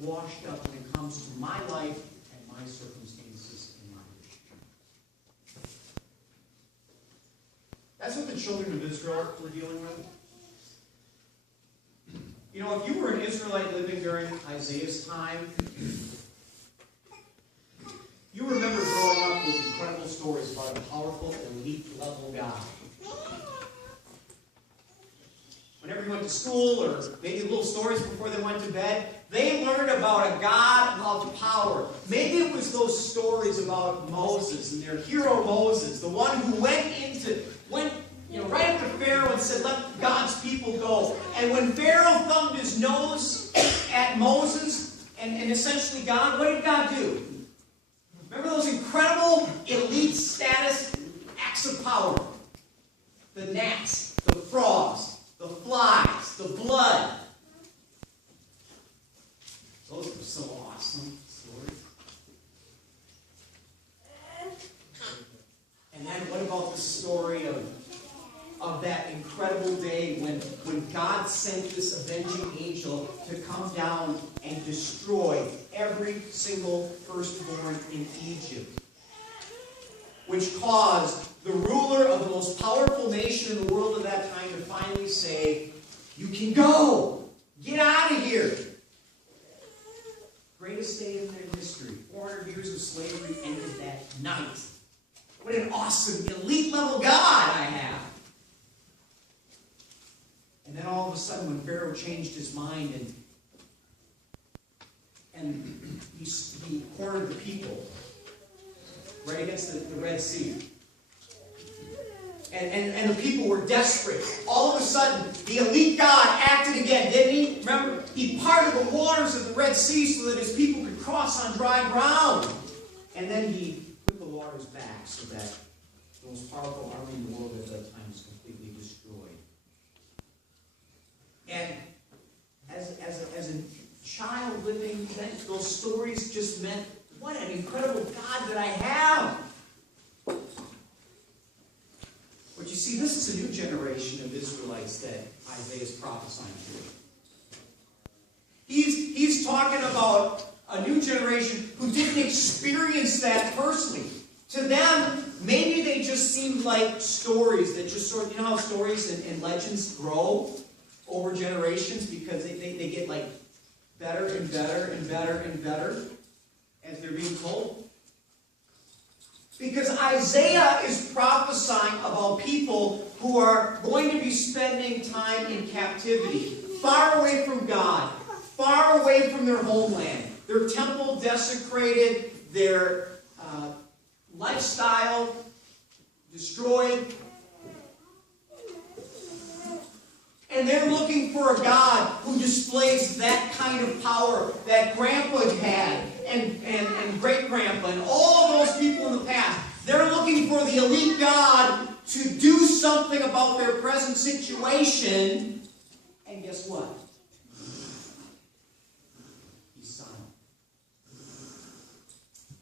washed up when it comes to my life and my circumstances in my relationship. That's what the children of Israel were dealing with. You know, if you were an Israelite living during Isaiah's time, you remember growing up with incredible stories about a powerful, elite-level God. Whenever you went to school, or maybe little stories before they went to bed, they learned about a God of power. Maybe it was those stories about Moses and their hero Moses, the one who went right up to Pharaoh and said, "Let God's people go." And when Pharaoh thumbed his nose at Moses and essentially God, what did God do? Remember those incredible elite status acts of power? The gnats, the frogs, the flies, the blood. Those are so awesome stories. And then what about the story of that incredible day when God sent this avenging angel to come down and destroy every single firstborn in Egypt, which caused the ruler of the most powerful nation in the world at that time to finally say, "You can go! Get out of here!" Greatest day in their history. 400 years of slavery ended that night. What an awesome, elite-level God I have! And then all of a sudden, when Pharaoh changed his mind and he cornered the people right against the Red Sea, and the people were desperate, all of a sudden, the elite God acted again, didn't he? Remember, he parted the waters of the Red Sea so that his people could cross on dry ground. And then he put the waters back so that the most powerful army in the world at that time was completely destroyed. And as a child living, those stories just meant, what an incredible God that I have. But you see, this is a new generation of Israelites that Isaiah is prophesying to. He's talking about a new generation who didn't experience that personally. To them, maybe they just seemed like stories that just sort of, you know how stories and legends grow over generations because they get like better and better and better and better as they're being told? Because Isaiah is prophesying about people who are going to be spending time in captivity, far away from God, far away from their homeland, their temple desecrated, their lifestyle destroyed. And they're looking for a God who displays that kind of power that Grandpa had and great-grandpa and all of those people in the past. They're looking for the elite God to do something about their present situation. And guess what?